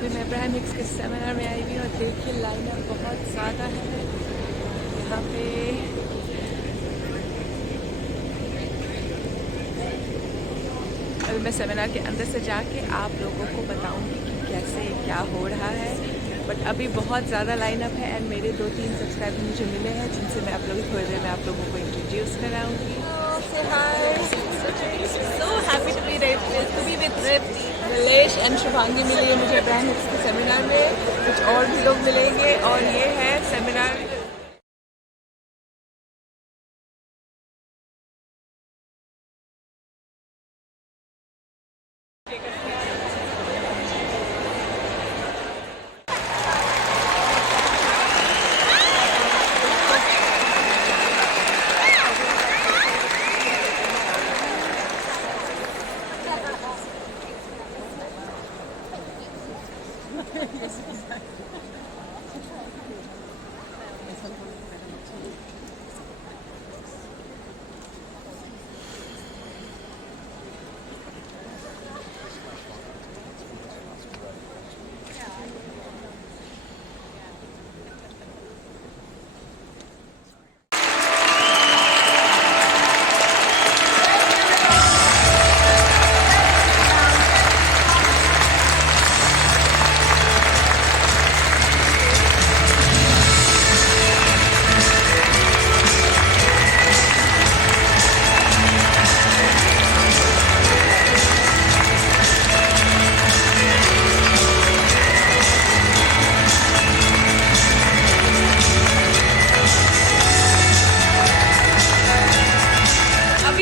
अभी मैं Abraham Hicks के सेमिनार में आई हुई हूँ और देखिए लाइन बहुत ज़्यादा है यहाँ पे। अभी मैं सेमिनार के अंदर से जाके आप लोगों को बताऊंगी कि कैसे क्या हो रहा है। बट अभी बहुत ज़्यादा लाइन अप है एंड मेरे 2-3 सब्सक्राइबर मुझे मिले हैं जिनसे मैं आप लोगों थोड़ी देर में आप लोगों को इंट्रोड्यूस कराऊंगी। So happy to be with Nilesh and Shubhangi मिली है मुझे अब्राहम हिक्स के सेमिनार में। कुछ और भी लोग मिलेंगे और ये है सेमिनार।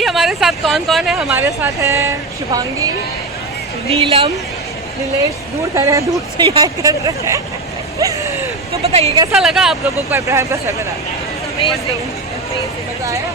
हमारे साथ कौन कौन है? हमारे साथ है शुभांगी, नीलम, नीलेश दूर कर रहे हैं, दूर से याद कर रहे हैं। तो बताइए कैसा लगा आप लोगों को अब्राहम का सेमिनार? मजा आया?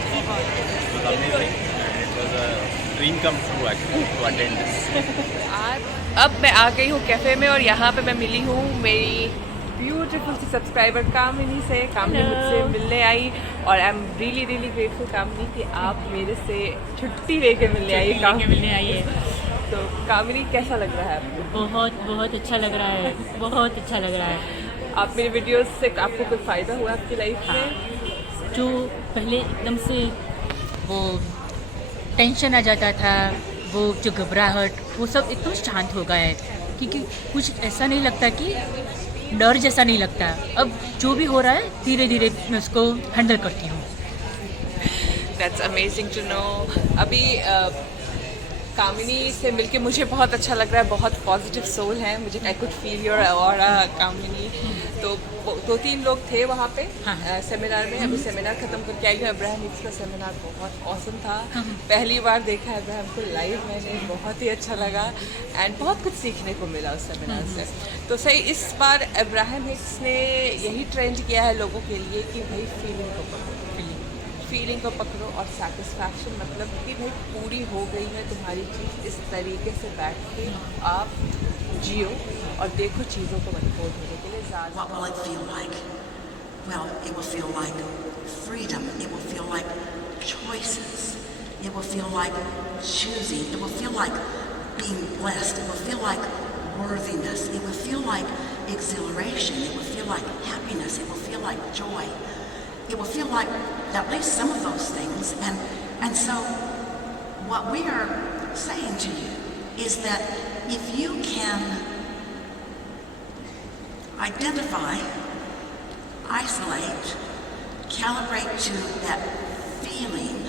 अब मैं आ गई हूँ कैफ़े में और यहाँ पे मैं मिली हूँ मेरी ब्यूटीफुल सी सब्सक्राइबर कामिनी से। कामिनी मुझसे मिलने आई और आई एम रियली ग्रेटफुल कामिनी कि आप मेरे से छुट्टी लेके मिलने आई है। तो कामिनी कैसा लग रहा है आपको? बहुत अच्छा लग रहा है, बहुत अच्छा लग रहा है। आप मेरे वीडियोस से आपको कोई फ़ायदा हुआ आपकी लाइफ में? जो पहले एकदम से वो टेंशन आ जाता था, वो जो घबराहट, वो सब एकदम शांत हो गया है। क्योंकि कुछ ऐसा नहीं लगता कि डर जैसा नहीं लगता। अब जो भी हो रहा है धीरे धीरे मैं उसको हैंडल करती हूँ। That's amazing to know. अभी कामिनी से मिलके मुझे बहुत अच्छा लग रहा है। बहुत पॉजिटिव सोल है, मुझे I could feel your aura Kamini. तो 2-3 लोग थे वहाँ पे सेमिनार में। अभी सेमिनार ख़त्म करके आई हूँ। अब्राहम हिक्स का सेमिनार बहुत ऑसम था। पहली बार देखा है अब्राहम को लाइव मैंने, बहुत ही अच्छा लगा एंड बहुत कुछ सीखने को मिला उस सेमिनार से। तो सही इस बार अब्राहम हिक्स ने यही ट्रेंड किया है लोगों के लिए कि भाई फीलिंग को पकड़ो और सेटिस्फैक्शन, मतलब कि भाई पूरी हो गई है तुम्हारी चीज़, इस तरीके से बैठ के आप जियो और देखो चीज़ों को अनफोल्ड होने के लिए ज़्यादा। What will it feel like? Well, it will feel like freedom. It will feel like choices. It will feel like choosing. It will feel like being blessed. It will feel like worthiness. It will feel like exhilaration. It will feel like happiness. It will feel like joy. It will feel like at least some of those things. And so what we are saying to you is that if you can identify, isolate, calibrate to that feeling,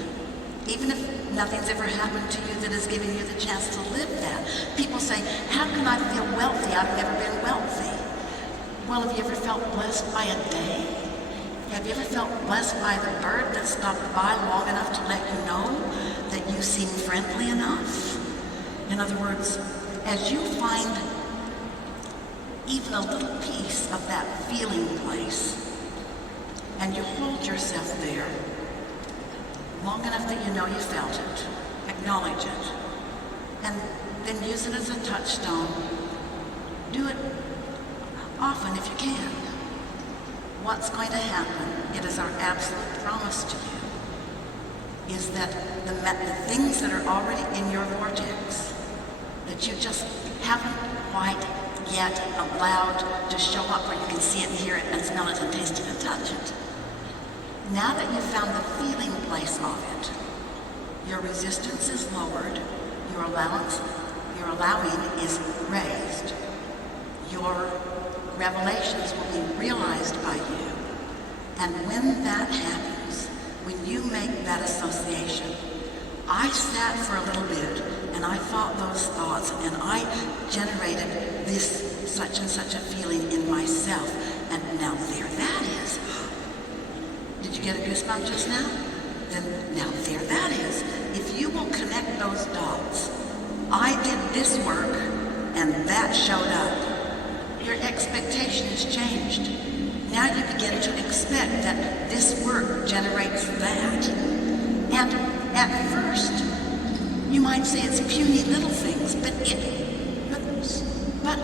even if nothing's ever happened to you that has given you the chance to live that. People say, how can I feel wealthy? I've never been wealthy. Well, have you ever felt blessed by a day? Have you ever felt blessed by the bird that stopped by long enough to let you know that you seem friendly enough? In other words, as you find even a little piece of that feeling place, and you hold yourself there long enough that you know you felt it, acknowledge it, and then use it as a touchstone. Do it often if you can. What's going to happen, it is our absolute promise to you, is that the things that are already in your vortex, that you just haven't quite get allowed to show up where you can see it and hear it and smell it and taste it and touch it. Now that you've found the feeling place of it, your resistance is lowered, your allowing is raised. Your revelations will be realized by you. And when that happens, when you make that association, I sat for a little bit and I thought those thoughts and I generated this such and such a feeling in myself. And now there that is. Did you get a goosebump just now? Then now there that is. If you will connect those dots, I did this work and that showed up. Your expectation has changed. Now you begin to expect that this work generates that. And at first, you might say it's puny little things, but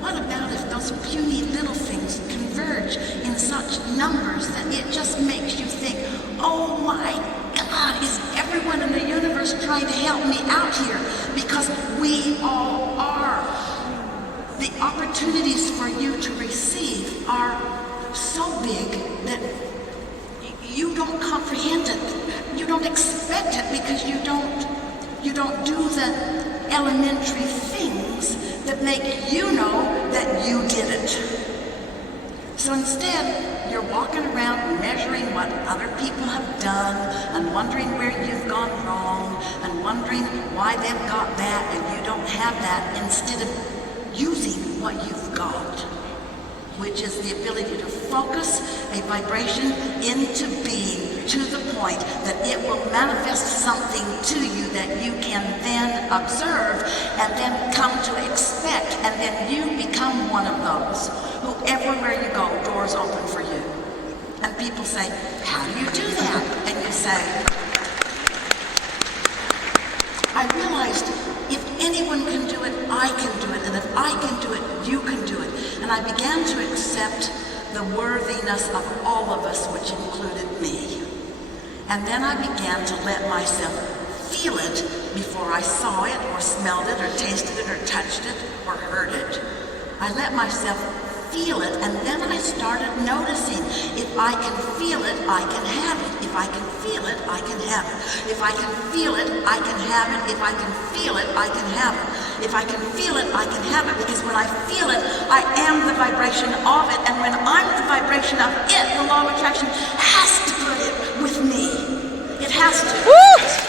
what about if those puny little things converge in such numbers that it just makes you think, oh my God, is everyone in the universe trying to help me out here? Because we all are. The opportunities for you to receive are so big that you don't comprehend it. You don't expect it because you don't do the elementary things that make you know that you did it. So instead, you're walking around measuring what other people have done and wondering where you've gone wrong and wondering why they've got that and you don't have that, instead of using what you've got, which is the ability to focus a vibration into being to the point that it will manifest something to you that you can then observe and then come to expect, and then you become one of those who everywhere you go, doors open for you. And people say, how do you do that? And you say, I realized if anyone can do it, I can do it. And if I can do it, you can do it. And I began to accept the worthiness of all of us, which included me. And then I began to let myself feel it before I saw it or smelled it or tasted it or touched it or heard it. I let myself feel it, and then I started noticing, if I can feel it, I can have it. If I can feel it, I can have it. If I can feel it, I can have it. If I can feel it, I can have it. If I can feel it, I can have it, because when I feel it, I am the vibration of it, and when I'm the vibration of it, the law of attraction has to put it with me. It has to. Woo!